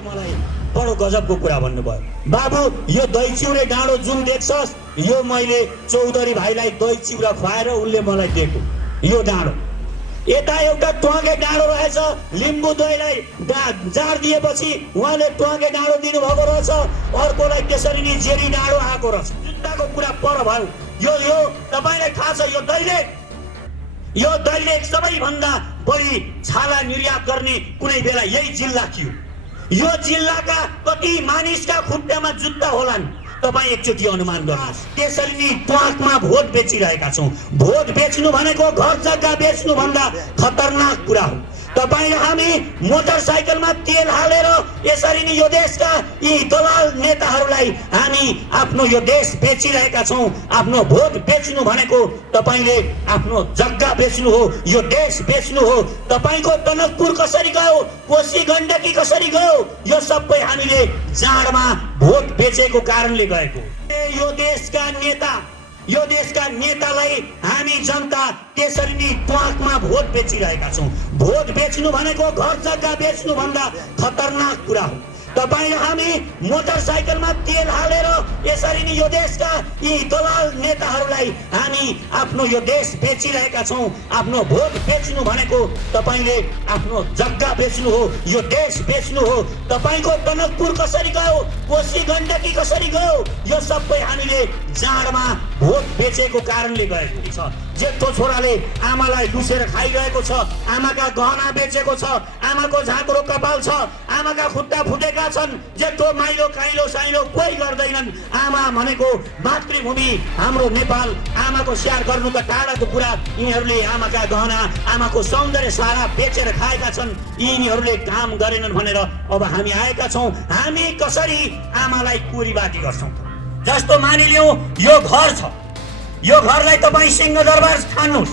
मलाई बडो गजबको कुरा भन्नुभयो। बाबु यो दही चिउरे डाँडो जुन देख्छस्, यो मैले चौधरी भाइलाई दही चिउरा खुवाएर उनले मलाई दिएको यो डाँडो। यता एउटा ट्वागे डाँडो रहेछ, लिम्बू दहीलाई जाड दिएपछि उहाँले ट्वागे डाँडो दिनुभएको रहेछ, अर्कोलाई त्यसरी नै जेरी डाँडो आएको रहेछ। जुत्ताको कुरा पर भयो। यो तपाईँलाई थाहा छ, यो दैलेख सबैभन्दा बढी छाला निर्यात गर्ने कुनै बेला यही जिल्ला थियो। यो जिल्लाका कति मानिसका खुट्टामा जुत्ता होलान्, तपाईँ एकचोटि अनुमान गर्नुहोस्। त्यसरी नै ट्वाकमा भोट बेचिरहेका छौँ। भोट बेच्नु भनेको घर जग्गा बेच्नु भन्दा खतरनाक कुरा हो। तपाईँ र हामी मोटरसाइकलमा तेल हालेर यसरी नै यो देशका यी दलाल नेताहरूलाई हामी आफ्नो यो देश बेचिरहेका छौँ। आफ्नो भोट बेच्नु भनेको तपाईँले आफ्नो जग्गा बेच्नु हो, यो देश बेच्नु हो। तपाईँको टनकपुर कसरी गयो, कोशी गण्डकी कसरी गयो, यो सबै हामीले जाडमा भोट बेचेको कारणले गएको। यो देशका नेतालाई हामी जनता त्यसरी नै ट्वाकमा भोट बेचिरहेका छौँ। भोट बेच्नु भनेको घर जग्गा बेच्नु भन्दा खतरनाक कुरा हो। तपाईँ र हामी मोटरसाइकलमा तेल हालेर यसरी नै यो देशका यी दलाल नेताहरूलाई हामी आफ्नो यो देश बेचिरहेका छौँ। आफ्नो भोट बेच्नु भनेको तपाईँले आफ्नो जग्गा बेच्नु हो, यो देश बेच्नु हो। तपाईँको टनकपुर कसरी गयो, कोशी गण्डकी कसरी गयो, यो सबै हामीले जाडमा भोट बेचेको कारणले गएको छ। जेठो छोराले आमालाई लुसेर खाइरहेको छ, आमाका गहना बेचेको छ, आमाको झाँक्रो कपाल छ, आमाका खुट्टा फुटेका छन्। जेठो माइलो काइलो साइलो कोही गर्दैनन्। आमा भनेको मातृभूमि हाम्रो नेपाल, आमाको स्याहार गर्नु त टाढाको कुरा। यिनीहरूले आमाका गहना, आमाको सौन्दर्य सारा बेचेर खाएका छन्। यिनीहरूले काम गरेनन् भनेर अब हामी आएका छौँ। हामी कसरी आमालाई कुरीबाती गर्छौँ? जस्तो मानिलिउँ यो घर छ, यो घरलाई तपाईँ सिंहदरबार ठान्नुहोस्।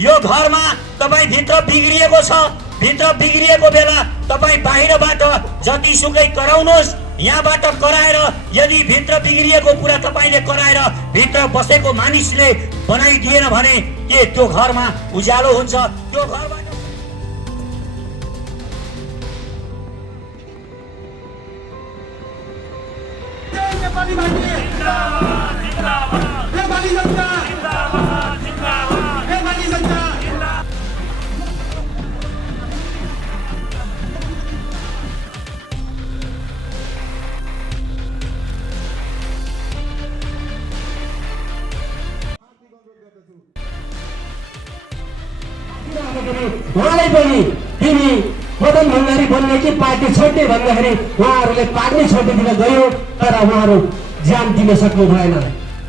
यो घरमा तपाईँ भित्र बिग्रिएको छ, भित्र बिग्रिएको बेला तपाईँ बाहिरबाट जतिसुकै कराउनुहोस्, यहाँबाट कराएर यदि भित्र बिग्रिएको कुरा तपाईँले कराएर भित्र बसेको मानिसले बनाइदिएन भने के त्यो घरमा उज्यालो हुन्छ? त्यो घरबाट उहाँलाई पनि तिमी मदन भण्डारी बन्ने कि पार्टी छोड्ने भन्दाखेरि उहाँहरूले पार्टी छोडिदिन गयो, तर उहाँहरू ज्यान दिन सक्नु भएन।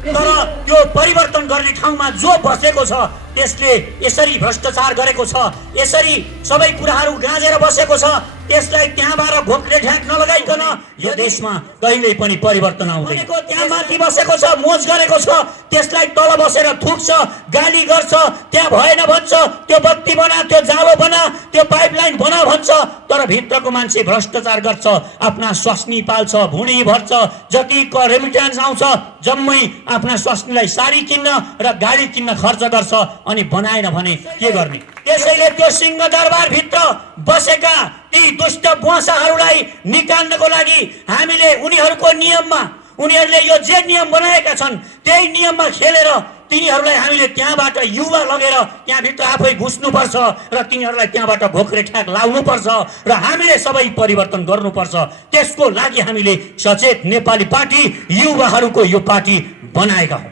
तर त्यो परिवर्तन गर्ने ठाउँमा जो बसेको छ त्यसले यसरी भ्रष्टाचार गरेको छ, यसरी सबै कुराहरू गाँजेर बसेको छ, त्यसलाई त्यहाँबाट घोक्रे ढ्याक नलगाइकन यो देशमा कहिल्यै पनि परिवर्तन आउँदैन। त्यहाँ माथि बसेको छ, मोज गरेको छ, त्यसलाई तल बसेर थुक्छ, गाली गर्छ, त्यहाँ भएन भन्छ, त्यो बत्ती बना, त्यो जालो बना, त्यो पाइपलाइन बना भन्छ, तर भित्रको मान्छे भ्रष्टाचार गर्छ, आफ्ना स्वास्नी पाल्छ, भुँडी भर्छ, जति रेमिट्यान्स आउँछ जम्मै आफ्ना स्वास्नीलाई साडी किन्न र गाडी किन्न खर्च गर्छ, अनि बनाएन भने के गर्ने? त्यसैले त्यो सिंहदरबार भित्र बसेका ती दुष्ट बुवासाहरूलाई निकाल्नको लागि हामीले उनीहरूको नियममा, उनीहरूले यो जे नियम बनाएका छन् त्यही नियममा खेलेर तिनीहरूलाई हामीले त्यहाँबाट युवा लगेर त्यहाँभित्र आफै घुस्नुपर्छ र तिनीहरूलाई त्यहाँबाट घोक्रे ठ्याक लाउनुपर्छ र हामीले सबै परिवर्तन गर्नुपर्छ। त्यसको लागि हामीले सचेत नेपाली पार्टी युवाहरूको यो पार्टी बनाएका हौँ।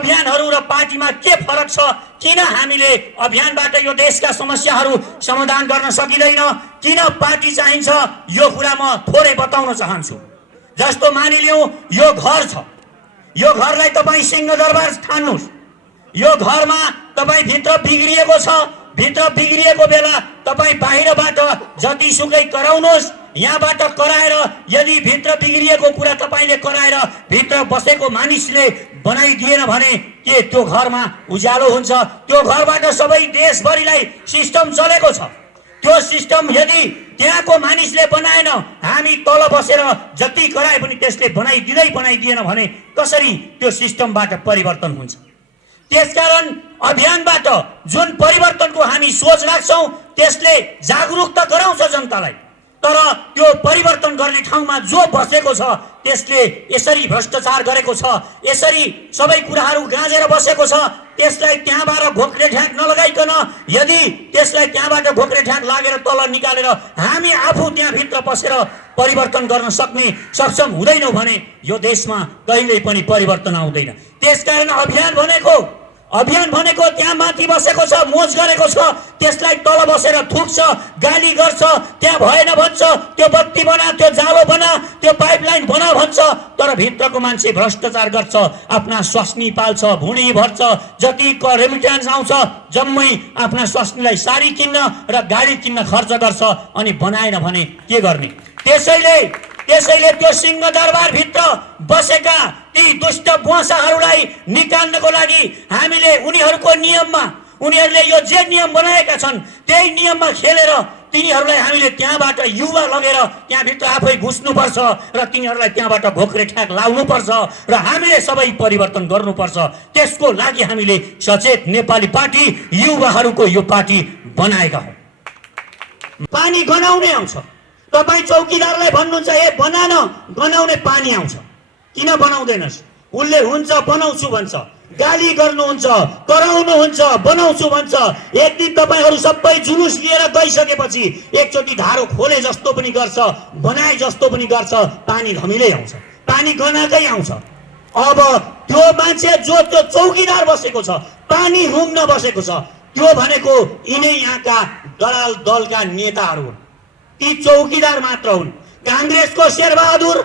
अभियानहरू र पार्टीमा के फरक छ? किन हामीले अभियानबाट यो देशका समस्याहरू समाधान गर्न सकिँदैन? किन पार्टी चाहिन्छ? यो कुरा म थोरै बताउन चाहन्छु। जस्तो मानिलिउँ, यो घर छ, यो घरलाई तपाईँ सिंहदरबार ठान्नुहोस्। यो घरमा तपाईँ भित्र बिग्रिएको छ, भित्र बिग्रिएको बेला तपाईँ बाहिरबाट जतिसुकै कराउनुहोस्, यहाँबाट कराएर यदि भित्र बिग्रिएको कुरा तपाईँले कराएर भित्र बसेको मानिसले बनाइदिएन भने के त्यो घरमा उज्यालो हुन्छ? त्यो घरबाट सबै देशभरिलाई सिस्टम चलेको छ। त्यो सिस्टम यदि त्यहाँको मानिसले बनाएन, हामी तल बसेर जति कराए पनि त्यसले बनाइदिएन भने कसरी त्यो सिस्टमबाट परिवर्तन हुन्छ? त्यसकारण अभियानबाट जुन परिवर्तनको हामी सोच राख्छौँ त्यसले जागरुकता गराउँछ जनतालाई। तर त्यो परिवर्तन गर्ने ठाउँमा जो बसेको छ त्यसले यसरी भ्रष्टाचार गरेको छ, यसरी सबै कुराहरू गाँजेर बसेको छ, त्यसलाई त्यहाँबाट घोक्रे ठ्याक नलगाइकन यदि त्यसलाई त्यहाँबाट घोक्रे ठ्याक लागेर तल निकालेर हामी आफू त्यहाँभित्र बसेर परिवर्तन गर्न सक्षम हुँदैनौँ भने यो देशमा कहिल्यै पनि परिवर्तन आउँदैन। त्यसकारण अभियान भनेको त्यहाँ माथि बसेको छ, मोज गरेको छ, त्यसलाई तल बसेर थुक्छ, गाली गर्छ, त्यहाँ भएन भन्छ, त्यो बत्ती बना, त्यो जालो बना, त्यो पाइपलाइन बना भन्छ, तर भित्रको मान्छे भ्रष्टाचार गर्छ, आफ्ना स्वास्नी पाल्छ, भुँडी भर्छ, जति रेमिट्यान्स आउँछ जम्मै आफ्ना स्वास्नीलाई साडी किन्न र गाडी किन्न खर्च गर्छ, अनि बनाएन भने के गर्ने? त्यसैले त्यो सिंहदरबार भित्र बसेका ती दुष्ट बुवासाहरूलाई निकाल्नको लागि हामीले उनीहरूको नियममा, उनीहरूले यो जे नियम बनाएका छन् त्यही नियममा खेलेर तिनीहरूलाई हामीले त्यहाँबाट युवा लगेर त्यहाँभित्र आफै घुस्नुपर्छ र तिनीहरूलाई त्यहाँबाट घोक्रे ठ्याक लाउनुपर्छ र हामीले सबै परिवर्तन गर्नुपर्छ। त्यसको लागि हामीले सचेत नेपाली पार्टी युवाहरूको यो पार्टी बनाएका हौँ। पानी गनाउने आउँछ, तपाईँ चौकीदारलाई भन्नुहुन्छ ए बनान, गनाउने पानी आउँछ, किन बनाउँदैनस्? उसले हुन्छ बनाउँछु भन्छ, गाली गर्नुहुन्छ, कराउनुहुन्छ, बनाउँछु भन्छ। एक दिन तपाईँहरू सबै जुलुस लिएर गइसकेपछि एकचोटि धारो खोले जस्तो पनि गर्छ, बनाए जस्तो पनि गर्छ, पानी धमिलै आउँछ, पानी गनाकै आउँछ। अब त्यो मान्छे जो त्यो चौकीदार बसेको छ, पानी रुङ्न बसेको छ, त्यो भनेको यिनै यहाँका दलाल दलका नेताहरू हुन्। ती चौकीदार मात्र हुन्। काङ्ग्रेसको शेरबहादुर,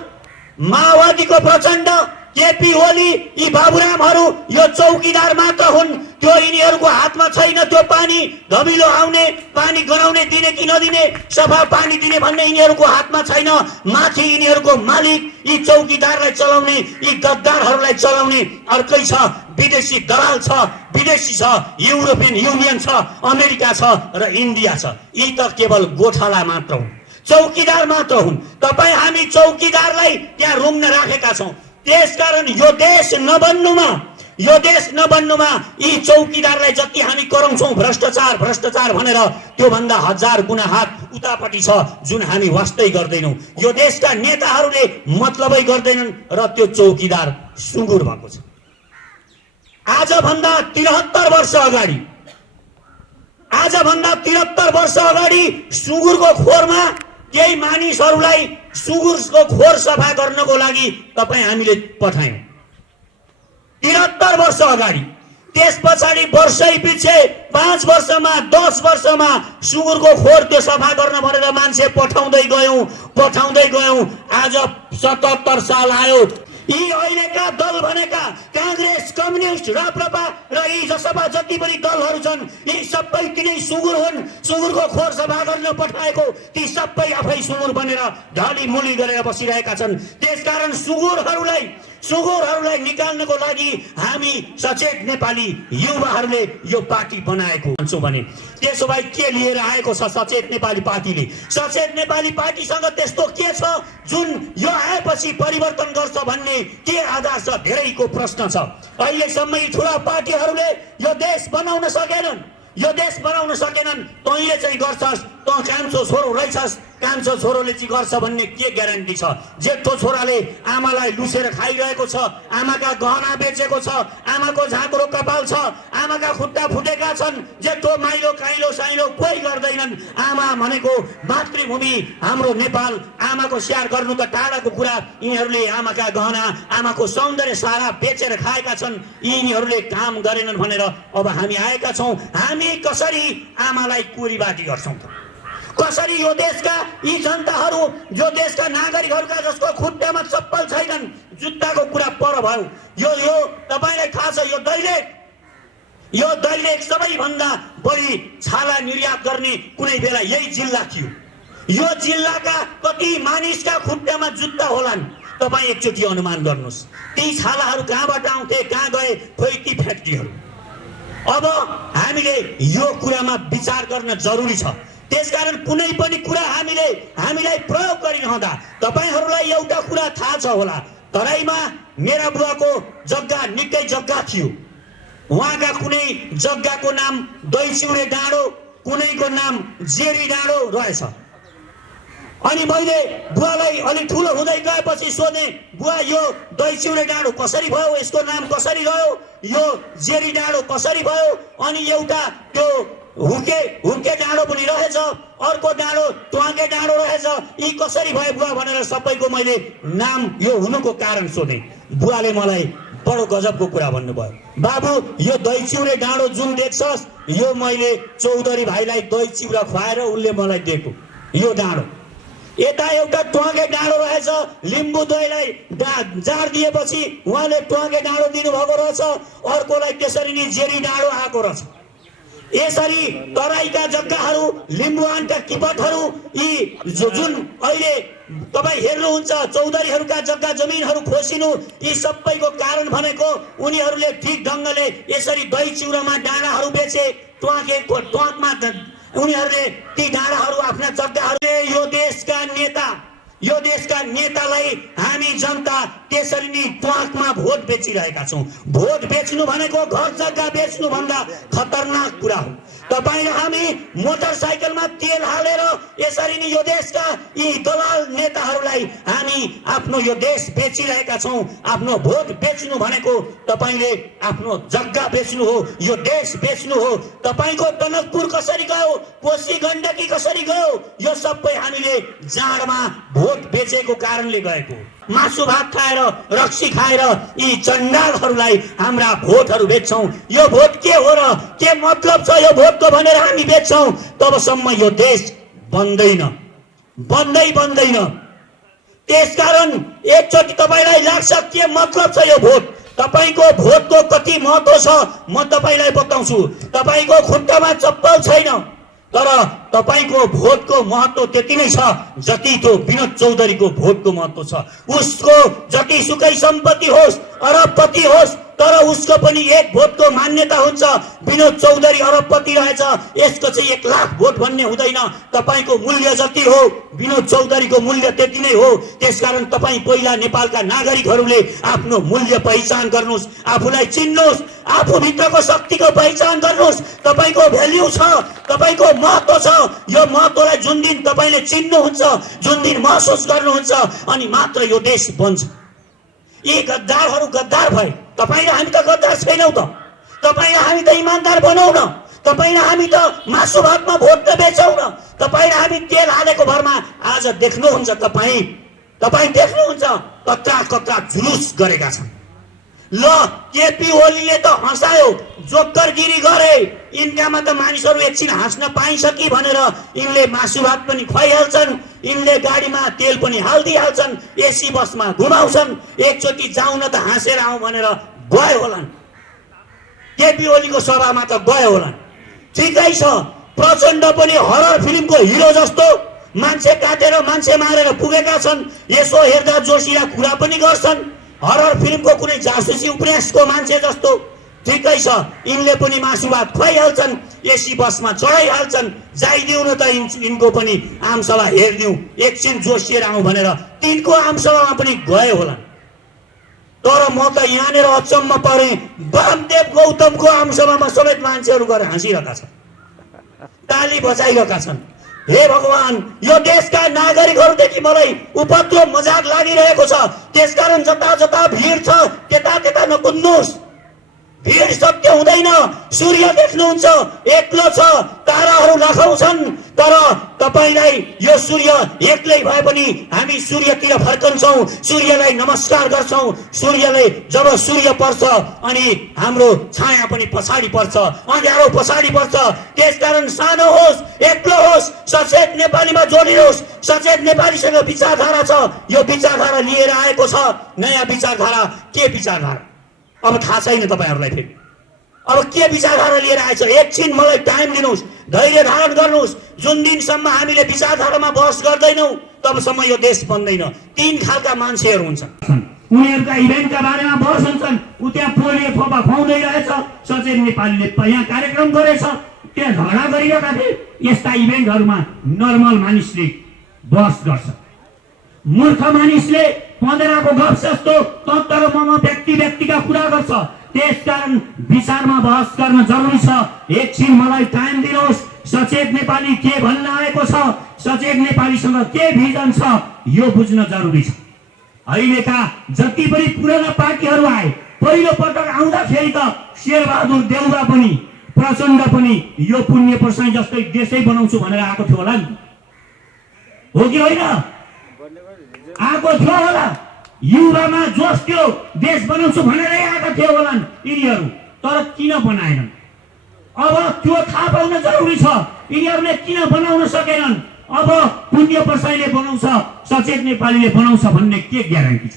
माओवादीको प्रचण्ड, केपी ओली, यी बाबुरामहरू यो चौकीदार मात्र हुन्। त्यो यिनीहरूको हातमा छैन त्यो पानी धमिलो आउने, पानी गनाउने दिने कि नदिने, सफा पानी दिने भन्ने यिनीहरूको हातमा छैन। माथि यिनीहरूको मालिक यी चौकीदारलाई चलाउने, यी गद्दारहरूलाई चलाउने अर्कै छ, विदेशी दलाल छ, विदेशी छ, युरोपियन युनियन छ, अमेरिका छ र इन्डिया छ। यी त केवल गोठाला मात्र हुन्, चौकीदार मात्र हुन्। तपाईँ हामी चौकीदारलाई त्यहाँ रुङ्न राखेका छौँ। त्यसकारण यो देश नबन्नुमा यी चौकीदारलाई जति हामी कराउँछौँ भ्रष्टाचार भनेर, त्योभन्दा 1000 गुणा हात उतापट्टि छ जुन हामी वास्तै गर्दैनौँ। यो देशका नेताहरूले मतलबै गर्दैनन् र त्यो चौकीदार सुँगुर भएको छ। आजभन्दा 73 वर्ष अगाडि सुँगुरको खोरमा केही मानिसहरूलाई सुँगुरको खोर सफा गर्नको लागि तपाईँ हामीले पठायौँ 73 वर्ष अगाडि। त्यस पछाडि वर्षै पछि 5 वर्षमा 10 वर्षमा सुँगुरको खोर त्यो सफा गर्न भनेर मान्छे पठाउँदै गयौँ। आज 77 साल आयो। यी अहिलेका दल भनेका काङ्ग्रेस, कम्युनिस्ट, राप्रपा र यी जसपा जति पनि दलहरू छन्, यी सबै तिनै सुँगुर हुन्। सुँगुरको खोर सफा गर्न पठाएको ती सबै आफै सुँगुर बनेर ढालीमुली गरेर बसिरहेका छन्। त्यसकारण सुँगुरहरूलाई निकाल्नको लागि हामी सचेत नेपाली युवाहरूले यो पार्टी बनाएको भन्छौँ भने त्यसो भए के लिएर आएको छ सचेत नेपाली पार्टीले? सचेत नेपाली पार्टीसँग त्यस्तो के छ जुन यो आएपछि परिवर्तन गर्छ भन्ने के आधार छ? धेरैको प्रश्न छ। अहिलेसम्म यी ठुला पार्टीहरूले यो देश बनाउन सकेनन्। तैँले चाहिँ गर्छस्, तँ कान्छो छोरो रहेछस्, कान्छो छोरोले चाहिँ गर्छ भन्ने के ग्यारेन्टी छ? जेठो छोराले आमालाई लुसेर खाइरहेको छ, आमाका गहना बेचेको छ, आमाको झाँक्रो कपाल छ, आमाका खुट्टा फुटेका छन्, जेठो माइलो काइलो साइलो कोही गर्दैनन्। आमा भनेको मातृभूमि हाम्रो नेपाल, आमाको स्याहार गर्नु त टाढाको कुरा। यिनीहरूले आमाका गहना आमाको सौन्दर्य सारा बेचेर खाएका छन्, यिनीहरूले काम गरेनन् भनेर अब हामी आएका छौँ। हामी कसरी आमालाई कुरीबाटी गर्छौँ त? कसरी यो देशका यी जनताहरू, जो देशका नागरिकहरूका जसको खुट्टामा चप्पल छैनन्, जुत्ताको कुरा पर भयो। यो तपाईलाई थाहा छ, यो दैलेख सबैभन्दा बढी छाला निर्यात गर्ने कुनै बेला यही जिल्ला थियो। यो जिल्लाका कति मानिसका खुट्टामा जुत्ता होलान् तपाईँ एकचोटि अनुमान गर्नुहोस्। ती छालाहरू कहाँबाट आउँथे, कहाँ गए? खोइ ती फ्याक्ट्रीहरू। अब हामीले यो कुरामा विचार गर्न जरुरी छ। त्यसकारण कुनै पनि कुरा हामीलाई प्रयोग गरिरहँदा तपाईहरूलाई एउटा कुरा थाहा छ होला, तराईमा मेरा बुवाको जग्गा निकै जग्गा थियो। उहाँका कुनै जग्गाको नाम दैचिउरे डाँडो, कुनैको नाम जेरी डाँडो रहेछ। अनि मैले बुवालाई अलि ठुलो हुँदै गएपछि सोधेँ, बुवा यो दैचिउरे डाँडो कसरी भयो, यसको नाम कसरी रह्यो, यो जेरी डाँडो कसरी भयो, अनि एउटा त्यो हुर्के डाँडो पनि रहेछ, अर्को डाँडो ट्वाङ्गे डाँडो रहेछ, यी कसरी भयो बुवा भनेर सबैको मैले नाम यो हुनुको कारण सोधेँ। बुवाले मलाई बडो गजबको कुरा भन्नुभयो, बाबु यो दैचिउरे डाँडो जुन देख्छस्, यो मैले चौधरी भाइलाई दही चिउरा खुवाएर उनले मलाई दिएको यो डाँडो। यता एउटा ट्वाङ्गे डाँडो रहेछ, लिम्बू दहीलाई जाड दिएपछि उहाँले ट्वाङ्गे डाँडो दिनुभएको रहेछ, अर्कोलाई त्यसरी नै जेरी डाँडो आएको रहेछ। यसरी तराईका जग्गाहरू, लिम्बुवानका किपटहरू, यी जुन अहिले तपाईँ हेर्नुहुन्छ चौधरीहरूका जग्गा जमिनहरू खोसिनु, यी सबैको कारण भनेको उनीहरूले ठिक ढङ्गले यसरी दही चिउरामा डाँडाहरू बेचे, ट्वाकमा उनीहरूले ती डाँडाहरू आफ्ना जग्गाहरूले यो देशका नेतालाई हामी जनता त्यसरी नै ट्वाकमा भोट बेचिरहेका छौँ। भोट बेच्नु भनेको घर जग्गा बेच्नु भन्दा खतरनाक कुरा हो। तपाईँ र हामी मोटरसाइकलमा तेल हालेर यसरी नै यो देशका यी दलाल नेताहरूलाई हामी आफ्नो यो देश बेचिरहेका छौँ। आफ्नो भोट बेच्नु भनेको तपाईँले आफ्नो जग्गा बेच्नु हो, यो देश बेच्नु हो। तपाईँको टनकपुर कसरी गयो, कोशी गण्डकी कसरी गयो, यो सबै हामीले जाडमा भोट बेचेको कारणले गएको। मासु भात खाएर, रक्सी खाएर यी चण्डालहरूलाई हाम्रा भोटहरू बेच्छौँ। यो भोट के हो र के मतलब छ यो भोटको भनेर हामी बेच्छौँ, तबसम्म यो देश बन्दैन। त्यसकारण एकचोटि तपाईँलाई लाग्छ के मतलब छ यो भोट, तपाईँको भोटको कति महत्त्व छ म तपाईँलाई बताउँछु। तपाईँको खुट्टामा चप्पल छैन, तर तपाईको भोटको महत्त्व त्यति नै छ जति त्यो विनोद चौधरीको भोटको महत्त्व छ। उसको जतिसुकै सम्पत्ति होस्, अरबपति होस्, तर उसको पनि एक भोटको मान्यता हुन्छ। विनोद चौधरी अरबपति रहेछ, यसको चाहिँ 1 लाख भोट भन्ने हुँदैन। तपाईको मूल्य जति हो विनोद चौधरीको मूल्य त्यति नै हो। त्यसकारण तपाईँ पहिला नेपालका नागरिकहरूले आफ्नो मूल्य पहिचान गर्नुहोस्, आफूलाई चिन्नुहोस्, आफूभित्रको शक्तिको पहिचान गर्नुहोस्। तपाईँको भ्याल्यु छ, तपाईँको महत्त्व छ। यो महत्त्वलाई जुन दिन तपाईँले चिन्नुहुन्छ, जुन दिन महसुस गर्नुहुन्छ, अनि मात्र यो देश बन्छ। यी गद्दारहरू गद्दार भए, तपाईँ र हामी त गद्दार छैनौँ त। तपाईँ र हामी त इमान्दार बनाऊ न। तपाईँ र हामी त मासु भातमा भोट त बेचौँ न। तपाईँ र हामी तेल हालेको भरमा आज देख्नुहुन्छ, तपाईँ देख्नुहुन्छ कत्रा जुलुस गरेका छन्। ल केपी ओलीले त हँसायो, जोक्करगिरी गरे। इन्डियामा त मानिसहरू एकछिन हाँस्न पाइन्छ कि भनेर यिनले मासु भात पनि खुवाइहाल्छन्, यिनले गाडीमा तेल पनि हालिदिइहाल्छन्, एसी बसमा घुमाउँछन्। एकचोटि जाउँ न त हाँसेर आउँ भनेर गए होलान्, केपी ओलीको सभामा त गए होलान्। ठिकै छ, प्रचण्ड पनि हरर फिल्मको हिरो जस्तो मान्छे काटेर मान्छे मारेर पुगेका छन्। यसो हेर्दा जोसिला कुरा पनि गर्छन्, हरर फिल्मको कुनै जासुसी उपन्यासको मान्छे जस्तो। ठिकै छ, यिनले पनि मासु भात खुवाइहाल्छन्, एसी बसमा चढाइहाल्छन्। जाइदिउँ न त यिनको पनि आमसभा हेरिदिउँ, एकछिन जोसिएर आउँ भनेर तिनको आमसभामा पनि गए होला। तर म त यहाँनिर अचम्म परेँ, वामदेव गौतमको आमसभामा समेत मान्छेहरू गएर हाँसिरहेका छन्, ताली बजाइरहेका छन्। हे भगवान, यो देशका नागरिकहरूदेखि मलाई उपद्रव मजाक लागिरहेको छ। त्यसकारण जता जता भिड छ त्यता त्यता नकुद्नुहोस्। भिड सत्य हुँदैन। सूर्य देख्नुहुन्छ एक्लो छ, ताराहरू लाखौं छन्, तर तपाईलाई यो सूर्य एक्लै भए पनि हामी सूर्यतिर फर्कन्छौँ, सूर्यलाई नमस्कार गर्छौँ। सूर्यले जब सूर्य पर्छ अनि हाम्रो छाया पनि पछाडि पर्छ, अँध्यारो पछाडि पर्छ। त्यसकारण सानो होस्, एक्लो होस्, सचेत नेपालीमा जोडिनुहोस्। सचेत नेपालीसँग विचारधारा छ, यो विचारधारा लिएर आएको छ। नयाँ विचारधारा के विचारधारा अब थाहा छैन तपाईहरुलाई। फेरि अब के विचारधारा लिएर आएछ? एकछिन मलाई टाइम दिनुहोस्, धैर्य धारण गर्नुहोस्। जुन दिनसम्म हामीले विचारधारामा बहस गर्दैनौँ तबसम्म यो देश बन्दैन। तीन खालका मान्छेहरू हुन्छन्। उनीहरूका इभेन्टका बारेमा बहस हुन्छन्। उ त्यहाँ पोलियो थोपा खुवाउँदै रहेछ, सचेत नेपालीले यहाँ कार्यक्रम गरेछ, त्यहाँ झगडा गरिरहेका थिए। यस्ता इभेन्टहरूमा नर्मल मानिसले बहस गर्छ। मूर्ख मानिसले पँधेराको गफ जस्तो तत्तर ममा व्यक्तिका कुरा गर्छ। त्यसकारण विचारमा बहस गर्न जरुरी छ। एकछिन मलाई टाइम दिनुहोस्। सचेत नेपाली के भन्न आएको छ, सचेत नेपालीसँग के भिजन छ, यो बुझ्न जरुरी छ। अहिलेका जति पनि पुराना पार्टीहरू आए, पहिलो पटक आउँदाखेरि त शेरबहादुर देउवा पनि प्रचण्ड पनि यो पुण्य प्रसाई जस्तै देशै बनाउँछु भनेर आएको थियो होला नि, हो कि होइन? आएको थियो होला। युवामा जोस थियो, देश बनाउँछु भनेरै आएका थियो होला यिनीहरू, तर किन बनाएनन्? अब त्यो थाहा पाउन जरुरी छ। यिनीहरूले किन बनाउन सकेनन्? अब पुण्य प्रसाईले बनाउँछ, सचेत नेपालीले बनाउँछ भन्ने के ग्यारेन्टी छ?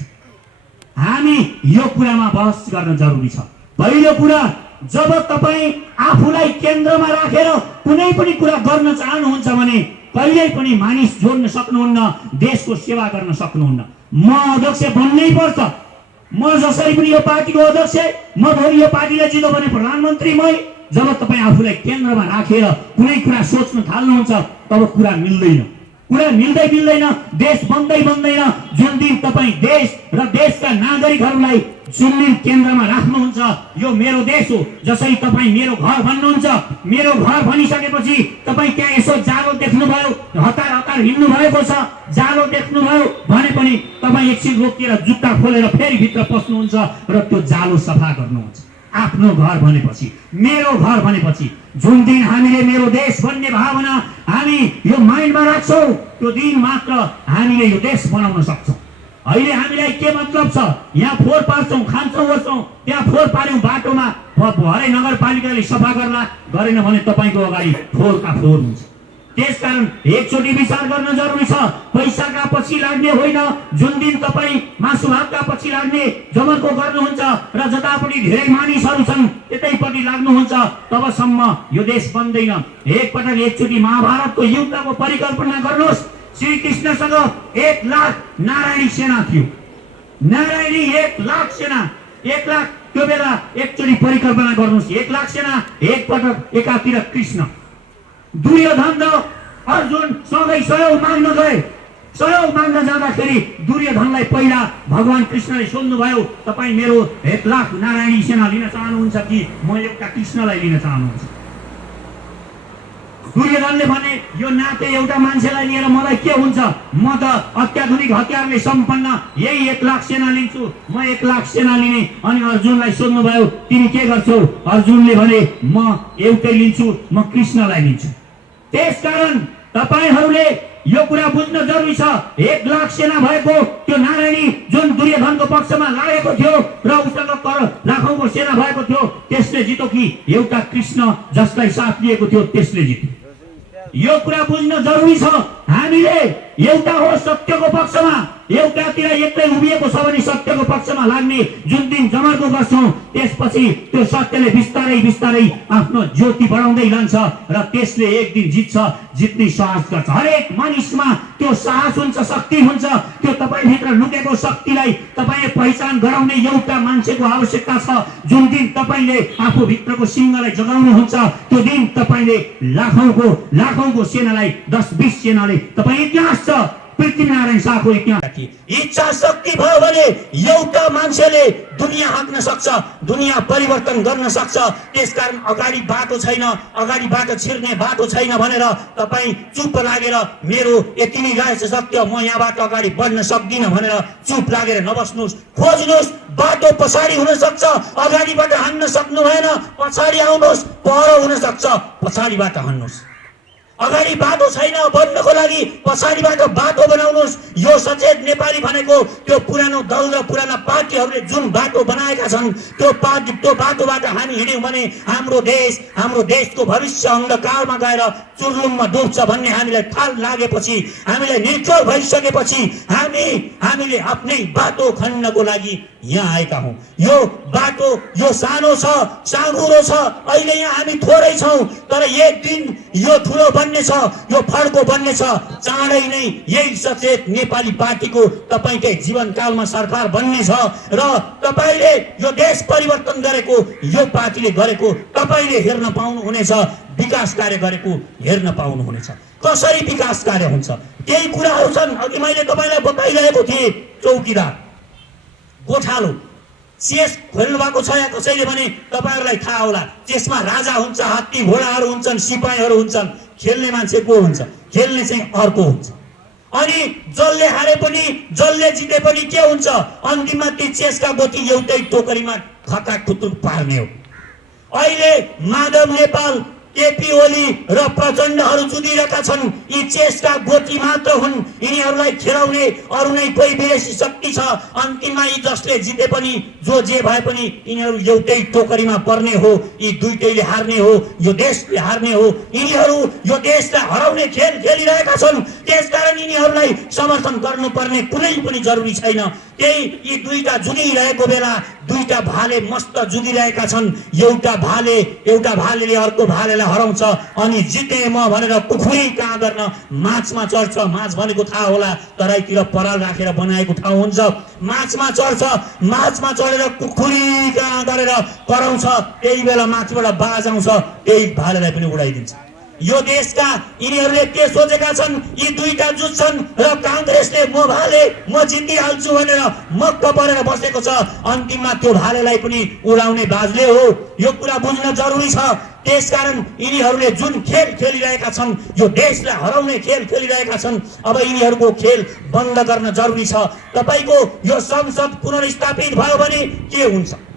हामी यो कुरामा बहस गर्न जरुरी छ। पहिलो कुरा, जब तपाईँ आफूलाई केन्द्रमा राखेर कुनै पनि कुरा गर्न चाहनुहुन्छ भने कहिल्यै पनि मानिस जोड्न सक्नुहुन्न, देशको सेवा गर्न सक्नुहुन्न। म अध्यक्ष बन्नै पर्छ। म जसरी पनि यो पार्टीको अध्यक्ष, म भोलि यो पार्टीलाई जितो भने प्रधानमन्त्री मै। जब तपाईँ आफूलाई केन्द्रमा राखेर कुनै कुरा सोच्न थाल्नुहुन्छ तब कुरा मिल्दैन। कुरा मिल्दैन, देश बन्दैन। जुन दिन तपाईँ देश र देशका नागरिकहरूलाई जुन दिन केन्द्रमा राख्नुहुन्छ, यो मेरो देश हो जसरी तपाईँ मेरो घर भन्नुहुन्छ, मेरो घर भनिसकेपछि तपाईँ त्यहाँ यसो जालो देख्नुभयो, हतार हिँड्नु भएको छ, जालो देख्नुभयो भने पनि तपाईँ एकछिन रोकिएर जुत्ता खोलेर फेरि भित्र पस्नुहुन्छ र त्यो जालो सफा गर्नुहुन्छ। आफ्नो घर भनेपछि, मेरो घर भनेपछि जुन दिन हामीले मेरो देश भन्ने भावना हामी यो माइन्डमा राख्छौँ, त्यो दिन मात्र हामीले यो देश बनाउन सक्छौँ। अहिले हामीलाई के मतलब छ? यहाँ फोहोर पार्छौँ, खान्छौँ, बस्छौँ, त्यहाँ फोहोर पार्यौँ बाटोमा, भरे नगरपालिकाले सफा गर्ला, गरेन भने तपाईँको अगाडि फोहोरका फोहोर हुन्छ। त्यसकारण एकचोटि विचार गर्न जरुरी छ। पैसाका पछि लाग्ने होइन। जुन दिन तपाईँ मासु भातका पछि लाग्ने जमर्को गर्नुहुन्छ र जतापट्टि धेरै मानिसहरू छन् त्यतैपट्टि लाग्नुहुन्छ, तबसम्म यो देश बन्दैन। एकपटक एकचोटि महाभारतको युद्धको परिकल्पना गर्नुहोस्। श्रीकृष्णसँग 1 लाख नारायणी सेना थियो। नारायणी 1 लाख सेना, 1 लाख। त्यो बेला एकचोटि परिकल्पना गर्नुहोस्, 1 लाख सेना एकपटक एकातिर कृष्ण, दुर्योधन र अर्जुन सँगै सहयोग माग्न गए। सहयोग माग्न जाँदाखेरि दुर्योधनलाई पहिला भगवान कृष्णले सोध्नुभयो, तपाईँ मेरो 1 लाख नारायणी सेना लिन चाहनुहुन्छ कि म एउटा कृष्णलाई लिन चाहनुहुन्छ? दुर्योधनले भने, यो नाते एउटा मान्छेलाई लिएर मलाई के हुन्छ? म त अत्याधुनिक हतियारले सम्पन्न यही 1 लाख सेना लिन्छु, म 1 लाख सेना लिने। अनि अर्जुनलाई सोध्नुभयो, तिमी के गर्छौ? अर्जुनले भने, म एउटै लिन्छु, म कृष्णलाई लिन्छु। त्यसकारण तपाईहरूले यो कुरा बुझ्न जरुरी छ। 1 लाख सेना भएको त्यो नारायणी जुन दुर्योधनको पक्षमा लागेको थियो र उसँग लाखौंको सेना भएको थियो, त्यसले जित्यो कि एउटा कृष्ण जसलाई साथ लिएको थियो त्यसले जित्यो? यो कुरा बुझ्न जरुरी छ। हामीले एउटा हो सत्यको पक्षमा, एउटातिर एक्लै उभिएको छ भने सत्यको पक्षमा लाग्ने। जुन दिन जमर्को गर्छौँ त्यसपछि त्यो सत्यले बिस्तारै आफ्नो ज्योति बढाउँदै लान्छ र त्यसले एक दिन जित्छ, जित्ने साहस गर्छ। हरेक मानिसमा त्यो साहस हुन्छ, शक्ति हुन्छ। त्यो तपाईभित्र लुकेको शक्तिलाई तपाईले पहिचान गराउने एउटा मान्छेको आवश्यकता छ। जुन दिन तपाईले आफू भित्रको सिंहलाई जगाउनुहुन्छ त्यो दिन तपाईले लाखौंको सेनालाई 10-20 सेनाले तपाईँ इतिहास छ पृथ्वीनारायण शाहको इतिहास इच्छा शक्ति भयो भने एउटा मान्छेले दुनियाँ हाँक्न सक्छ, दुनियाँ परिवर्तन गर्न सक्छ। त्यसकारण अगाडि बाटो छैन, अगाडिबाट छिर्ने बाटो छैन भनेर तपाईँ चुप लागेर मेरो यति नै रहेछ सत्य, म यहाँबाट अगाडि बढ्न सक्दिनँ भनेर चुप लागेर नबस्नुहोस्, खोज्नुहोस्। बाटो पछाडि हुन सक्छ, अगाडिबाट हान्न सक्नु भएन, पछाडि आउनुहोस्। पर हुन सक्छ, पछाडिबाट हान्नुहोस्। अगाडि बाटो छैन बन्नको लागि पछाडिबाट बाटो बनाउनुहोस्। यो सचेत नेपाली भनेको त्यो पुरानो दल र पुराना पार्टीहरूले जुन बाटो बनाएका छन् त्यो बाटोबाट हामी हिँड्यौँ भने हाम्रो देशको भविष्य अन्धकारमा गएर चुर्लुममा डुब्छ भन्ने हामीलाई थाल लागेपछि, हामीलाई निर्चोर भइसकेपछि हामीले आफ्नै बाटो खन्नको लागि यहाँ आएका हौँ। यो बाटो यो सानो छ, साँघुरो छ, अहिले यहाँ हामी थोरै छौँ, तर एक दिन यो ठुलो बन्ने छ, यो फड्को बन्ने छ। चाँडै नै यही सचेत नेपाली पार्टीको तपाईकै जीवनकालमा सरकार बन्ने छ र तपाईले यो देश परिवर्तन गरेको यो पार्टीले गरेको तपाईले हेर्न पाउनुहुनेछ, विकास कार्य गरेको हेर्न पाउनुहुनेछ। कसरी विकास कार्य हुन्छ केही कुराहरू छन्। अघि मैले तपाईलाई बताइरहेको थिएँ, चौकीदार, गोठालो, चेस खेल्नु भएको छ या कसैले भने तपाईहरुलाई थाहा होला। चेसमा राजा हुन्छ, हात्ती घोडाहरू हुन्छन्, सिपाहीहरू हुन्छन्। खेल्ने मान्छे को हुन्छ? खेल्ने चाहिँ अर्को हुन्छ। अनि जसले हारे पनि जसले जिते पनि के हुन्छ? अन्तिममा ती चेसका गोटी एउटै टोकरीमा खटाखुटुक पार्ने हो। अहिले माधव नेपाल, केपी ओली र प्रचण्डहरू जुधिरहेका छन्। यी चेसका गोटी मात्र हुन्, यिनीहरूलाई खेलाउने अरू नै कोही विदेशी शक्ति छ। अन्तिममा यी जसले जिते पनि जो जे भए पनि यिनीहरू एउटै टोकरीमा पर्ने हो। यी दुईटैले हार्ने हो, यो देशले हार्ने हो। यिनीहरू यो देशलाई हराउने खेल खेलिरहेका छन्। त्यसकारण यिनीहरूलाई समर्थन गर्नुपर्ने कुनै पनि जरुरी छैन। त्यही यी दुईटा जुधिरहेको बेला दुईटा भाले मस्त जुधिरहेका छन्। एउटा भालेले अर्को भालेलाई हराउँछ अनि जिते म भनेर कुखुरी कहाँ गर्न माछमा चढ्छ। माछ भनेको थाहा होला, तराईतिर पराल राखेर बनाएको ठाउँ हुन्छ। माछमा चढ्छ, माछमा चढेर कुखुरी कहाँ गरेर कराउँछ। त्यही बेला माछबाट बाज आउँछ, त्यही भालेलाई पनि उडाइदिन्छ। यो देशका यिनीहरूले के सोचेका छन्? यी दुईटा जुझ्छन् र कांग्रेसले म भाले म जितिहाल्छु भनेर मक्क परेर बसेको छ। अन्तिममा त्यो भालेलाई पनि उडाउने बाजले हो। यो कुरा बुझ्न जरुरी छ। त्यसकारण यिनीहरूले जुन खेल खेलिरहेका छन्, यो देशलाई हराउने खेल खेलिरहेका छन्। अब यिनीहरूको खेल बन्द गर्न जरुरी छ। तपाईको यो संसद पुनर्स्थापित भयो भने के हुन्छ?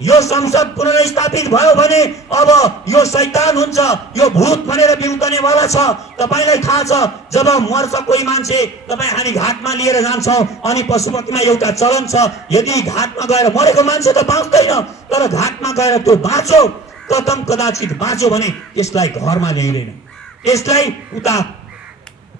यो संसद पुनर्स्थापित भयो भने अब यो शैतान हुन्छ, यो भूत भनेर बिउतने वाला छ। तपाईलाई थाहा छ, जब मर्छ कोही मान्छे तपाई हामी घाटमा लिएर जान्छौं अनि पशुपतिमा एउटा चलन छ, यदि घाटमा गएर मरेको मान्छे त बाँच्दैन, तर घाटमा गएर त्यो बाँचो, कदम कदाचित बाँचो भने त्यसलाई घरमा ल्याइदैन, त्यसलाई उता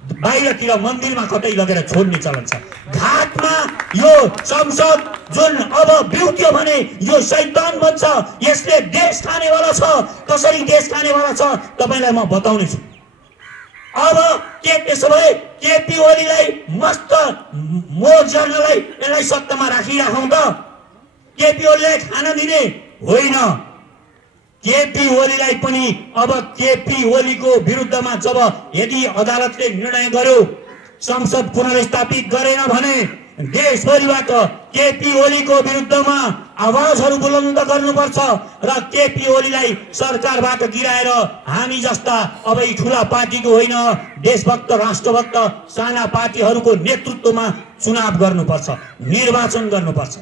बाहिरतिर मन्दिरमा कतै लगेर छोड्ने चलन छ। घाटमा यो संसद जुन अब बिउत्यो भने यो शैतान बन्छ। यसले देश खानेवाला छ। कसरी देश खानेवाला छ तपाईलाई म बताउने छु। अब के त्यसो भए केपी ओलीलाई मस्त मोर जर्नलाई यसलाई सत्तामा राखिराखौं त? केपी ओलीलाई खान दिने होइन। केपी ओलीलाई पनि अब केपी ओलीको विरुद्धमा जब यदि अदालतले निर्णय गर्यो संसद पुनर्स्थापित गरेन भने देशभरिबाट केपी ओलीको विरुद्धमा आवाजहरू बुलन्द गर्नुपर्छ र केपी ओलीलाई सरकारबाट गिराएर हामी जस्ता अब यी ठूला पार्टीको होइन, देशभक्त राष्ट्रभक्त साना पार्टीहरूको नेतृत्वमा चुनाव गर्नुपर्छ, निर्वाचन गर्नुपर्छ।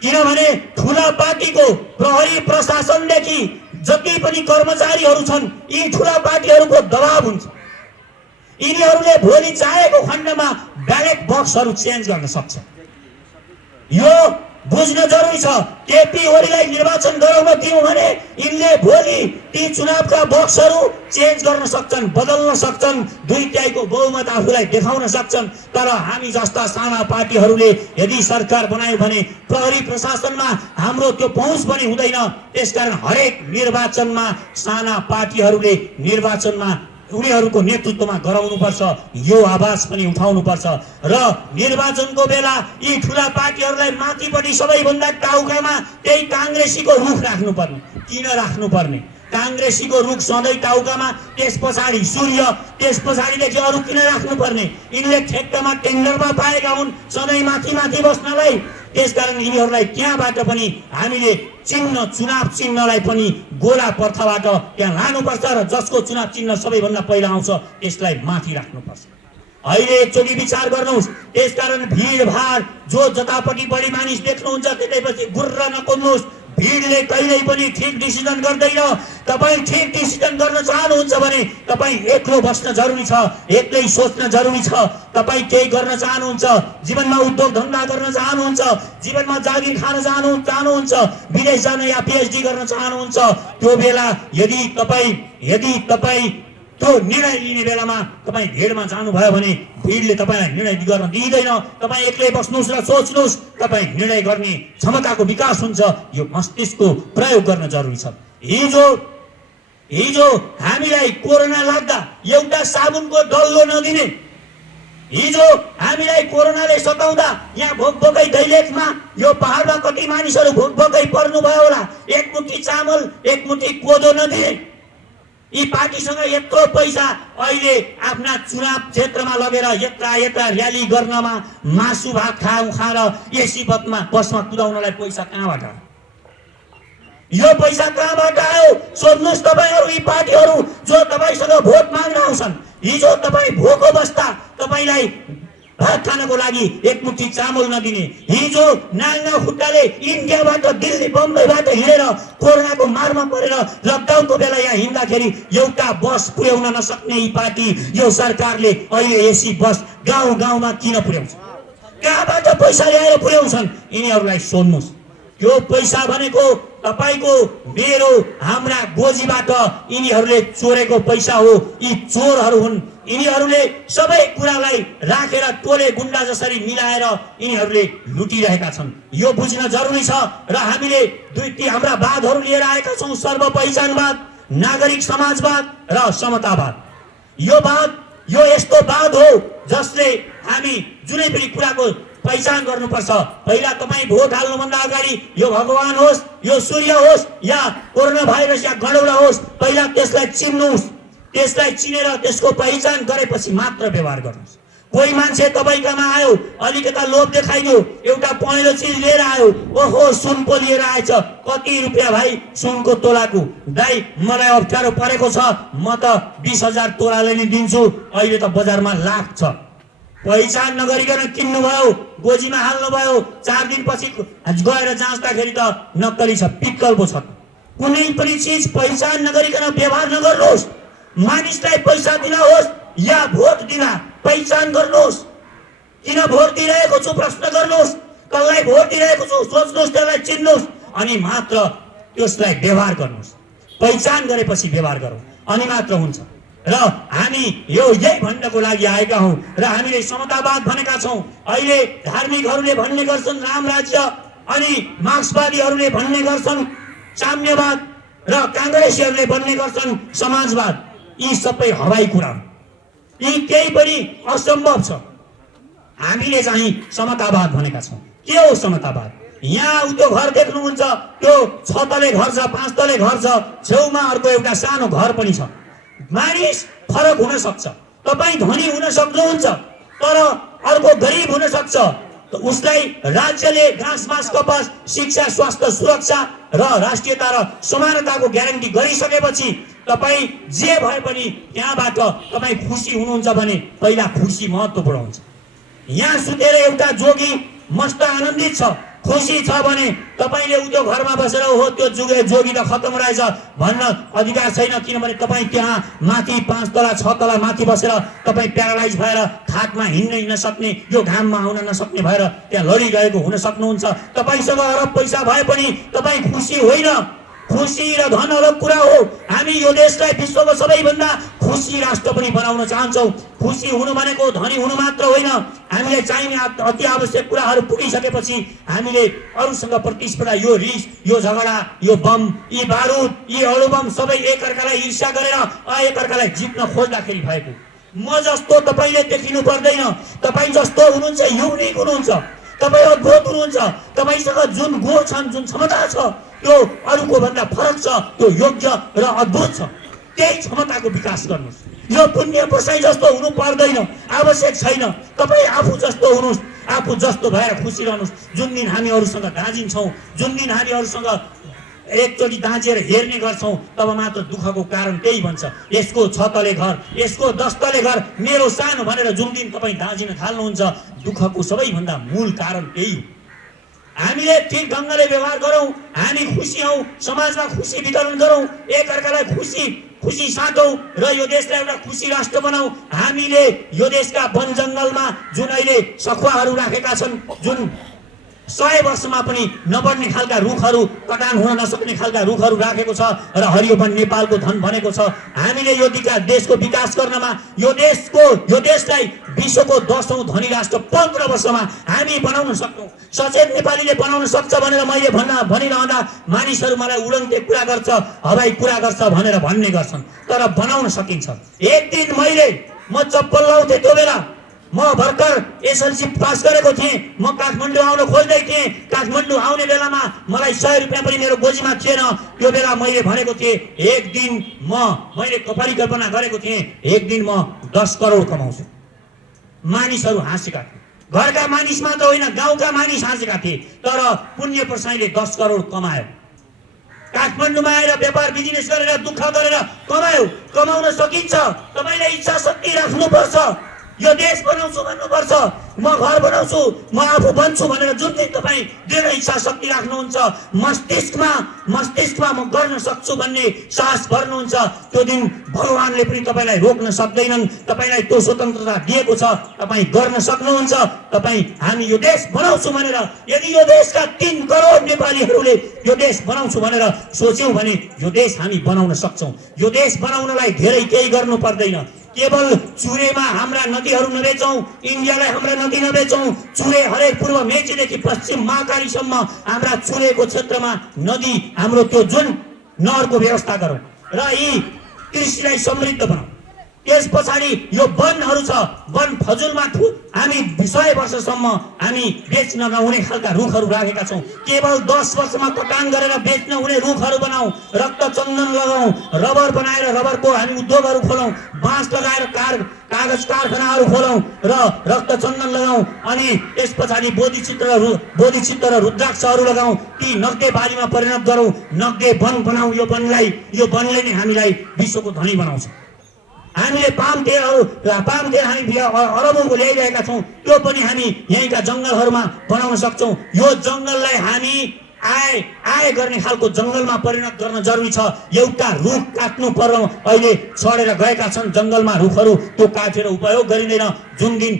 किनभने ठूला पार्टीको प्रहरी प्रशासनदेखि जति पनि कर्मचारीहरू छन्, यी ठूला पार्टीहरूको दबाव हुन्छ। यिनीहरूले भोलि चाहेको खण्डमा ब्यालेट बक्सहरू चेन्ज गर्न सक्छ। यो बुझ्न जरुरी छ। केपी ओलीलाई निर्वाचन गराउन दियौं भने यिनले भोलि ती चुनावका बक्सहरू चेन्ज गर्न सक्छन्, बदल्न सक्छन्, दुई तिहाईको बहुमत आफूलाई देखाउन सक्छन्। तर हामी जस्ता साना पार्टीहरूले यदि सरकार बनायो भने प्रहरी प्रशासनमा हाम्रो त्यो पहुँच पनि हुँदैन। त्यसकारण हरेक निर्वाचनमा साना पार्टीहरूले निर्वाचनमा उनीहरूको नेतृत्वमा गराउनुपर्छ। यो आवाज पनि उठाउनुपर्छ र निर्वाचनको बेला यी ठूला पार्टीहरूलाई माथिपट्टि सबैभन्दा टाउकामा त्यही कांग्रेसीको रुख राख्नुपर्ने। किन राख्नुपर्ने? काङ्ग्रेसीको रुख सधैँ टाउकामा, त्यस पछाडि सूर्य, त्यस पछाडिदेखि अरू किन राख्नुपर्ने? यिनले ठेक्कामा टेन्डरमा पाएका हुन् सधैँ माथि माथि बस्नलाई। त्यसकारण यिनीहरूलाई त्यहाँबाट पनि हामीले चुनाव चिन्हलाई पनि गोला पर्खाबाट त्यहाँ लानुपर्छ र जसको चुनाव चिन्ह सबैभन्दा पहिला आउँछ त्यसलाई माथि राख्नुपर्छ। अहिले एकचोटि विचार गर्नुहोस्। त्यसकारण भिडभाड जो जतापट्टि बढी मानिस देख्नुहुन्छ त्यसैपछि गुर्र नकुद्नुहोस्। भिडले कहिल्यै पनि ठिक डिसिजन गर्दैन। तपाईँ ठिक डिसिजन गर्न चाहनुहुन्छ भने तपाईँ एक्लो बस्न जरुरी छ, एक्लै सोच्न जरुरी छ। तपाईँ केही गर्न चाहनुहुन्छ, जीवनमा उद्योग धन्दा गर्न चाहनुहुन्छ, जीवनमा जागिर खान चाहनुहुन्छ, विदेश जान या पिएचडी गर्न चाहनुहुन्छ, त्यो बेला यदि तपाईँ त्यो निर्णय लिने बेलामा तपाईँ भिडमा जानुभयो भने भिडले तपाईँलाई निर्णय गर्न दिँदैन। तपाईँ एक्लै बस्नुहोस् र सोच्नुहोस्। तपाईँ निर्णय गर्ने क्षमताको विकास हुन्छ। यो मस्तिष्कको प्रयोग गर्न जरुरी छ। हिजो हामीलाई कोरोना लाग्दा एउटा साबुनको डल्लो नदिने, हिजो हामीलाई कोरोनाले सताउँदा यहाँ भोकभोकै दैलेखमा यो पहाडमा कति मानिसहरू भोकभोकै पर्नुभयो होला, एक मुठी चामल एक मुठी कोदो नदिने। यी पार्टीसँग यत्रो पैसा अहिले आफ्ना चुनाव क्षेत्रमा लगेर यत्रा र्याली गर्नमा मासु भात खाएर एसी बसमा कुदाउनलाई पैसा कहाँबाट? यो पैसा कहाँबाट आयो? सोध्नुहोस् तपाईँहरू। यी पार्टीहरू जो तपाईँसँग भोट माग्न आउँछन्, हिजो तपाईँ भोको बस्दा तपाईँलाई भात खानको लागि एक मुठी चामल नदिने, हिजो नाङ्गा खुट्टाले इन्डियाबाट दिल्ली बम्बईबाट हिँडेर कोरोनाको मारमा परेर लकडाउनको बेला यहाँ हिँड्दाखेरि एउटा बस पुर्याउन नसक्ने यी पार्टी, यो सरकारले अहिले एसी बस गाउँ गाउँमा किन पुर्याउँछ? कहाँबाट पैसा ल्याएर पुर्याउँछन्? यिनीहरूलाई सोध्नुहोस्। यो पैसा भनेको तपाईको मेरो हाम्रा गोजीबाट यिनीहरूले चोरेको पैसा हो। यी चोरहरू हुन्। यिनीहरूले सबै कुरालाई राखेर टोले गुण्डा जसरी मिलाएर यिनीहरूले लुटिरहेका छन्। यो बुझ्न जरुरी छ र हामीले दुई हाम्रा वादहरू लिएर आएका छौँ। सर्व पहिचानवाद, नागरिक समाजवाद र समतावाद। यो यस्तो वाद हो जसले हामी जुनै पनि कुराको पहिचान गर्नुपर्छ। पहिला तपाईँ भोट हाल्नुभन्दा अगाडि यो भगवान होस्, यो सूर्य होस् या कोरोना भाइरस या गडौला होस्, पहिला त्यसलाई चिन्नुहोस्। त्यसलाई चिनेर त्यसको पहिचान गरेपछि मात्र व्यवहार गर्नुहोस्। कोही मान्छे तपाईँकोमा आयो, अलिकता लोभ देखाइदियो, एउटा पहेँलो चिज लिएर आयो, ओहो सुन पो लिएर आएछ, कति रुपियाँ भाइ सुनको तोलाको? दाइ मलाई अप्ठ्यारो परेको छ, म त 20,000 तोलाले नि दिन्छु, अहिले त बजारमा लाख छ। पहिचान नगरिकन किन्नुभयो, गोजीमा हाल्नुभयो, 4 दिनपछि गएर जाँच्दाखेरि त नक्कली छ, पिक्कल पो छ। कुनै पनि चिज पहिचान नगरिकन व्यवहार नगर्नुहोस्। मानिसलाई पैसा दिनुहोस् या भोट दिना पहिचान गर्नुहोस्। किन भोट दिइरहेको छु प्रश्न गर्नुहोस्। कसलाई भोट दिइरहेको छु सोच्नुहोस्, त्यसलाई चिन्नुहोस् अनि मात्र त्यसलाई व्यवहार गर्नुहोस्। पहिचान गरेपछि व्यवहार गरौँ अनि मात्र हुन्छ। र हामी यही भन्नको लागि आएका हौँ र हामीले समतावाद भनेका छौँ। अहिले धार्मिकहरूले भन्ने गर्छन् राम राज्य, अनि मार्क्सवादीहरूले भन्ने गर्छन् साम्यवाद र काङ्ग्रेसीहरूले भन्ने गर्छन् समाजवाद। यी सबै हवाई कुरा हुन्। यी केही पनि असम्भव छ। हामीले चाहिँ समतावाद भनेका छौँ। के हो समतावाद? यहाँ त्यो घर देख्नुहुन्छ, त्यो 6 तले घर छ, 5 तले घर छ, छेउमा अर्को एउटा सानो घर पनि छ। मानिस फरक हुन सक्छ। तपाईँ धनी हुन सक्नुहुन्छ तर अर्को गरिब हुन सक्छ। उसलाई राज्यले घाँस बाँस कपास शिक्षा स्वास्थ्य सुरक्षा र राष्ट्रियता र समानताको ग्यारेन्टी गरिसकेपछि तपाईँ जे भए पनि त्यहाँबाट तपाईँ खुसी हुनुहुन्छ भने पहिला खुसी महत्त्वपूर्ण हुन्छ। यहाँ सुतेर एउटा जोगी मस्त आनन्दित छ, खुसी छ भने तपाईले उतो घरमा बसेर हो त्यो जोगी त खतम रहेछ भन्न अधिकार छैन। किनभने तपाईँ त्यहाँ माथि 5 तला 6 तला माथि बसेर तपाईँ प्यारालाइज भएर खाटमा हिँड्नै नसक्ने, यो घाममा आउन नसक्ने भएर त्यहाँ लडिरहेको हुन सक्नुहुन्छ। तपाईसँग अरब पैसा भए पनि तपाईँ खुसी होइन। खुसी र धन अलग कुरा हो। हामी यो देशलाई विश्वको सबैभन्दा खुसी राष्ट्र पनि बनाउन चाहन्छौँ। खुसी हुनु भनेको धनी हुनु मात्र होइन। हामीले चाहिने अति आवश्यक कुराहरू पुगिसकेपछि हामीले अरूसँग प्रतिस्पर्धा, यो रिस, यो झगडा, यो बम, यी बारुद, यी अणुबम सबै एकअर्कालाई ईर्ष्या गरेर एकअर्कालाई जित्न खोज्दाखेरि भएको। म जस्तो तपाईँले देखिनु पर्दैन। तपाईँ जस्तो हुनुहुन्छ युनिक हुनुहुन्छ, तपाईँ अद्भुत हुनुहुन्छ। तपाईँसँग जुन गुण छन्, जुन क्षमता छ त्यो अरूको भन्दा फरक छ, त्यो योग्य र अद्भुत छ। त्यही क्षमताको विकास गर्नुहोस्। यो पुण्य बसाइ जस्तो हुनु पर्दैन, आवश्यक छैन। तपाईँ आफू जस्तो हुनुहोस्, आफू जस्तो भएर खुसी रहनुहोस्। जुन दिन हामी अरूसँग दाँजिन्छौँ, जुन दिन हामी अरूसँग एकचोटि दाँजिएर हेर्ने गर्छौँ, तब मात्र दुःखको कारण त्यही भन्छ। यसको 6 तले घर, यसको 10 तले घर, मेरो सानो भनेर जुन दिन तपाईँ दाँजिन थाल्नुहुन्छ, दुःखको सबैभन्दा मूल कारण त्यही हो। हामीले ठिक ढङ्गले व्यवहार गरौँ, हामी खुसी हौँ, समाजमा खुसी वितरण गरौँ, एकअर्कालाई खुसी साटौँ र यो देशलाई एउटा खुसी राष्ट्र बनाऊ। हामीले यो देशका वन जङ्गलमा जुन अहिले सखुवाहरू राखेका छन्, जुन 100 वर्षमा पनि नबढ्ने खालका रुखहरू, कटान हुन नसक्ने खालका रुखहरू राखेको छ र हरियो वन नेपालको धन बनेको छ। हामीले यो देशको विकास गर्नमा यो देशलाई विश्वको 10औं धनी राष्ट्र 15 वर्षमा हामी बनाउन सक्छौँ। सचेत नेपालीले बनाउन सक्छ भनेर मैले भनिरहँदा मानिसहरू मलाई उडन्ते कुरा गर्छ, हवाई कुरा गर्छ भनेर भन्ने गर्छन्, तर बनाउन सकिन्छ। एक दिन म चप्पल लाउँथे, त्यो बेला म भर्खर एसएलसी पास गरेको थिएँ, म काठमाडौँ आउन खोज्दै थिएँ। काठमाडौँ आउने बेलामा मलाई 100 रुपियाँ पनि मेरो गोजीमा थिएन। त्यो बेला मैले भनेको थिएँ, एक दिन मैले परिकल्पना गरेको थिएँ, एक दिन म 10 करोड कमाउँछु। मानिसहरू हाँसेका थिए, घरका मानिस मात्र होइन, गाउँका मानिस हाँसेका थिए। तर पुण्य प्रसाईले 10 करोड कमायो। काठमाडौँमा आएर व्यापार बिजनेस गरेर दुःख गरेर कमायो। कमाउन सकिन्छ। तपाईँले इच्छा शक्ति राख्नुपर्छ। यो देश बनाउँछु भन्नुपर्छ, म घर बनाउँछु, म आफू बन्छु भनेर जुन दिन तपाईँ दृढ इच्छा शक्ति राख्नुहुन्छ, मस्तिष्कमा म गर्न सक्छु भन्ने साहस भर्नुहुन्छ, त्यो दिन भगवानले पनि तपाईँलाई रोक्न सक्दैनन्। तपाईँलाई त्यो स्वतन्त्रता दिएको छ, तपाईँ गर्न सक्नुहुन्छ। हामी यो देश बनाउँछु भनेर, यदि यो देशका 3 करोड नेपालीहरूले यो देश बनाउँछु भनेर सोच्यौँ भने यो देश हामी बनाउन सक्छौँ। यो देश बनाउनलाई धेरै केही गर्नु पर्दैन। केवल चुरेमा हाम्रा नदीहरू नबेचौँ, इन्डियालाई हाम्रा नदी नबेचौँ। चुरे हरेक पूर्व मेचीदेखि पश्चिम महाकालीसम्म हाम्रा चुरेको क्षेत्रमा नदी, हाम्रो त्यो जुन नहरको व्यवस्था गरौँ र यी कृषिलाई समृद्ध बनाऊ। त्यस पछाडि यो वनहरू छ, वन फजुलमा हामी 100 वर्षसम्म हामी बेच्न नहुने खालका रुखहरू राखेका छौँ। केवल 10 वर्षमा कटान गरेर बेच्न हुने रुखहरू बनाऊ। रक्त चन्दन लगाऊ, रबर बनाएर रबरको हामी उद्योगहरू खोलौँ, बाँस लगाएर कागज कारखानाहरू खोलौँ र रक्त चन्दन लगाऊ। अनि त्यस पछाडि बोधिचित्र र रुद्राक्षहरू लगाऊ। ती नगदे बारीमा परिणत गरौँ, नगदे वन बनाऊ। यो वनले नै हामीलाई विश्वको धनी बनाउँछ। हामीले पाम तेल हामी अरबौँको ल्याइरहेका छौँ, त्यो पनि हामी यहीँका जङ्गलहरूमा बनाउन सक्छौँ। यो जङ्गललाई हामी आय गर्ने खालको जङ्गलमा परिणत गर्न जरुरी छ। एउटा रुख काट्नु पर्यो, अहिले सडेर गएका छन् जङ्गलमा रुखहरू, त्यो काटेर उपयोग गरिँदैन। जुन दिन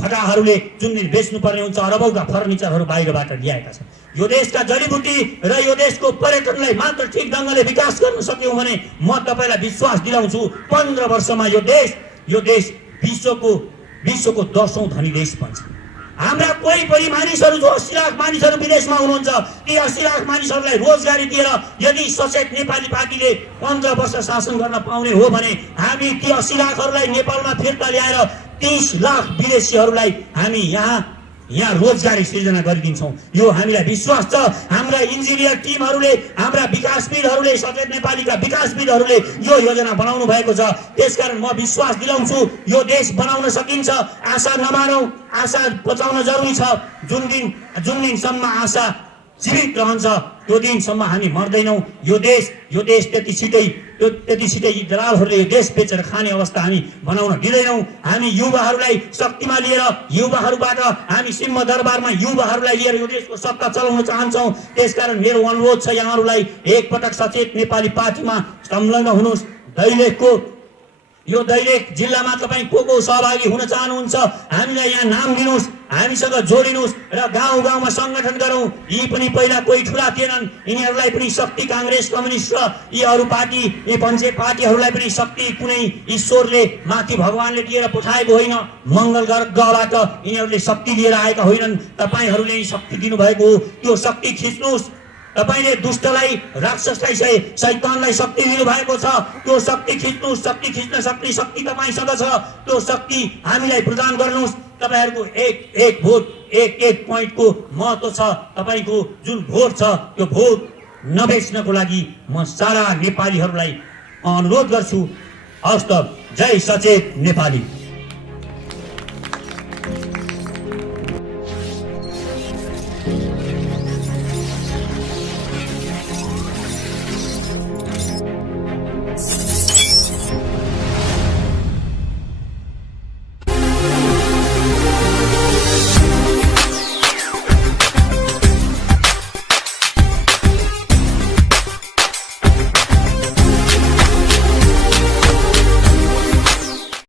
फटाहरूले जुन दिन बेच्नु पर्ने हुन्छ, अरबौँका फर्निचरहरू बाहिरबाट ल्याएका छन्। यो देशका जडीबुटी र यो देशको पर्यटनलाई मात्र ठिक ढङ्गले विकास गर्न सक्यौँ भने म तपाईँलाई विश्वास दिलाउँछु, 15 वर्षमा यो देश विश्वको 10औं धनी देश बन्छ। हाम्रा कोही मानिसहरू, जो 80 लाख मानिसहरू विदेशमा हुनुहुन्छ, ती 80 लाख मानिसहरूलाई रोजगारी दिएर यदि सचेत नेपाली पार्टीले 15 वर्ष शासन गर्न पाउने हो भने हामी ती 80 लाखहरूलाई नेपालमा फिर्ता ल्याएर 30 लाख विदेशीहरूलाई हामी यहाँ रोजगारी सृजना गरिदिन्छौँ। यो हामीलाई विश्वास छ। हाम्रा इन्जिनियर टिमहरूले, हाम्रा विकासविदहरूले, सचेत नेपालीका विकासविदहरूले यो योजना बनाउनु भएको छ। त्यसकारण म विश्वास दिलाउँछु, यो देश बनाउन सकिन्छ। आशा नमानौँ, आशा बचाउन जरुरी छ। जुन दिनसम्म आशा जीवित रहन्छ, त्यो दिनसम्म हामी मर्दैनौँ। यो देश त्यति छिटै दलालहरूले यो देश बेचेर खाने अवस्था हामी बनाउन दिँदैनौँ। हामी युवाहरूलाई शक्तिमा लिएर, युवाहरूबाट हामी सिंह दरबारमा युवाहरूलाई लिएर यो देशको सत्ता चलाउन चाहन्छौँ। त्यसकारण मेरो अनुरोध छ यहाँहरूलाई, एकपटक सचेत नेपाली पार्टीमा संलग्न हुनुहोस्। यो दैलेख जिल्लामा तपाईँ को सहभागी हुन चाहनुहुन्छ, हामीलाई यहाँ नाम दिनुहोस्, हामीसँग जोडिनुहोस् र गाउँ-गाउँमा सङ्गठन गरौँ। यी पनि पहिला कोही ठुला थिएनन्, यिनीहरूलाई पनि शक्ति, काङ्ग्रेस, कम्युनिस्ट र यी अरू पार्टी, यी पञ्चायत पार्टीहरूलाई पनि शक्ति कुनै ईश्वरले, माथि भगवानले दिएर पठाएको होइन। मङ्गल ग्रहबाट यिनीहरूले शक्ति लिएर आएका होइनन्, तपाईँहरूले शक्ति दिनुभएको हो। त्यो शक्ति खिच्नुहोस्। तपाईले दुष्टलाई, राक्षसलाई, शैतानलाई शक्ति दिनु भएको छ। त्यो शक्ति खिच्नुहोस्। शक्ति खिच्न सक्ने शक्ति तपाईसँग छ। त्यो शक्ति हामीलाई प्रदान गर्नुहोस्। तपाईहरुको एक भोट, एक पोइन्टको महत्त्व छ। तपाईको जुन भोट छ, त्यो नबेच्नको लागि म सारा नेपालीहरूलाई अनुरोध गर्छु। हवस् त, जय सचेत नेपाली।